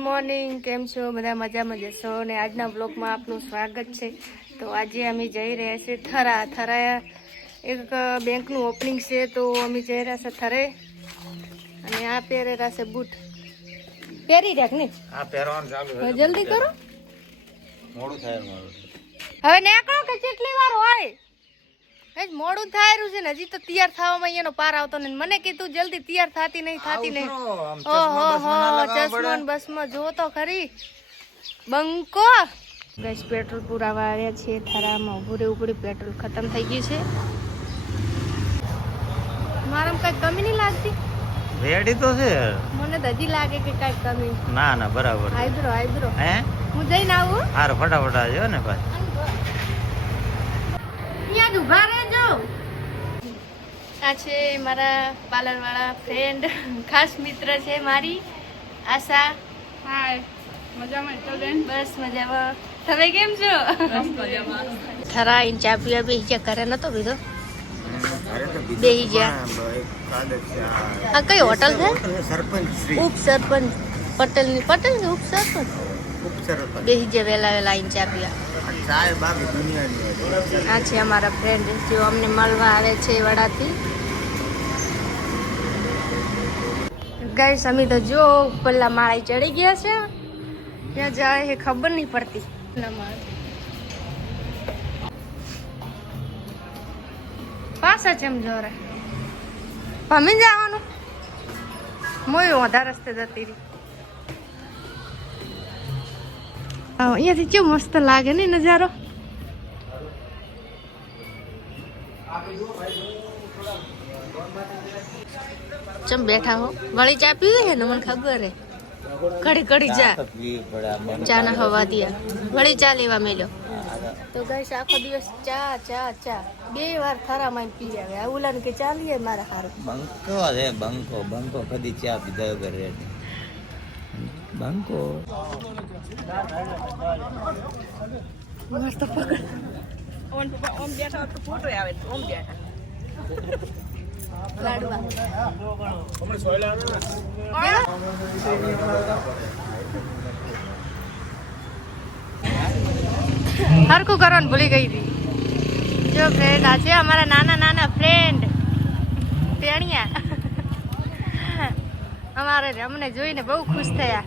Morning, કેમ છો બધા? મજામાં જશો ને આજના બ્લોગમાં આપનું સ્વાગત છે। તો આજે અમે જઈ રહ્યા છીએ થરા એક બેંકનું ઓપનિંગ છે, તો અમે જઈ રહ્યા છે થરે। અને આ પહેરેલા છે બૂટ, પહેરી રાખ ને આ પહેરવાનું ચાલુ છે, જલ્દી કરો, મોડું થાય મારું। હવે નીકળો કે કેટલી વાર હોય? કઈ મોડું થાય રહ્યું છે ને, હજી તો તૈયાર થવામાં અહીંયાનો પાર આવતો નહીં। મને કીધું જલ્દી તૈયાર થતી નહીં। ઓહો હો, ચશ્મા ને બસમાં જો તો ખરી બંકો ગેસ પેટ્રોલ પુરાવા આવ્યા છે થરામાં। ઉભું રહેવું પડ્યું, પેટ્રોલ ખતમ થઈ ગયું છે। મારામાં કઈ કમી નહીં લાગતી? રેડી તો છે, મને તો હજી લાગે કે કઈ કમી। ના ના બરાબર। આઈબ્રો હે હું જઈને આવું। હાર ફટાફટ આવજો ને ભાઈ। અહીંયા જ ઊભા રહેજો। આ છે મારા પાર્લર વાળા ફ્રેન્ડ, ખાસ મિત્ર છે મારી આશા। હાય, મજામાં છો બેન? બસ મજામાં, તમે કેમ છો? બસ મજામાં। થરા ઇન ચા પીવા બેહી ગયા, ઘરે નતો પીધો, બેહી ગયા। આ કઈ હોટલ છે? ઉપ સરપંચ પટેલ ની કે ઉપ સરપંચ બેહી ગયા વેલા વેલા ઇન ચા પીવા। આ છે અમારા ફ્રેન્ડ જો અમને મળવા આવે છે વડાથી। ગાઈસ અમે તો જો ઉપરલા માળે ચડી ગયા છે, ત્યાં જાય એ ખબર નહીં પડતી। પાછા છે એમ જોરે ભમી જવાનું, મોય ઓધા રસ્તે જતી રહી। અહીંયાથી કેવું મસ્ત લાગે ને નજારો। ચમ બેઠા હો, વળી ચા પીવી હે ને? મને ખબર હે, ઘડી ચા ના હવા દિયા, વળી ચા લેવા મેલ્યો। તો ગાઈસ આખો દિવસ ચા ચા ચા, 2 વાર થરામાં પી આવે। આ ઉલાન કે ચાલીએ મારા હારું બંકો છે, બંકો કદી ચા પીધા વગર રે બંકો। મસ્ત પકડ ઓમ બેઠા તો ફોટો આવે, ઓમ બેઠા લાડવા હરકું કરવાનું ભૂલી ગઈ હતી। જો ફ્રેન્ડ આ છે અમારા નાના ફ્રેન્ડ ટેણિયા, અમારે અમને જોઈને બહુ ખુશ થયા।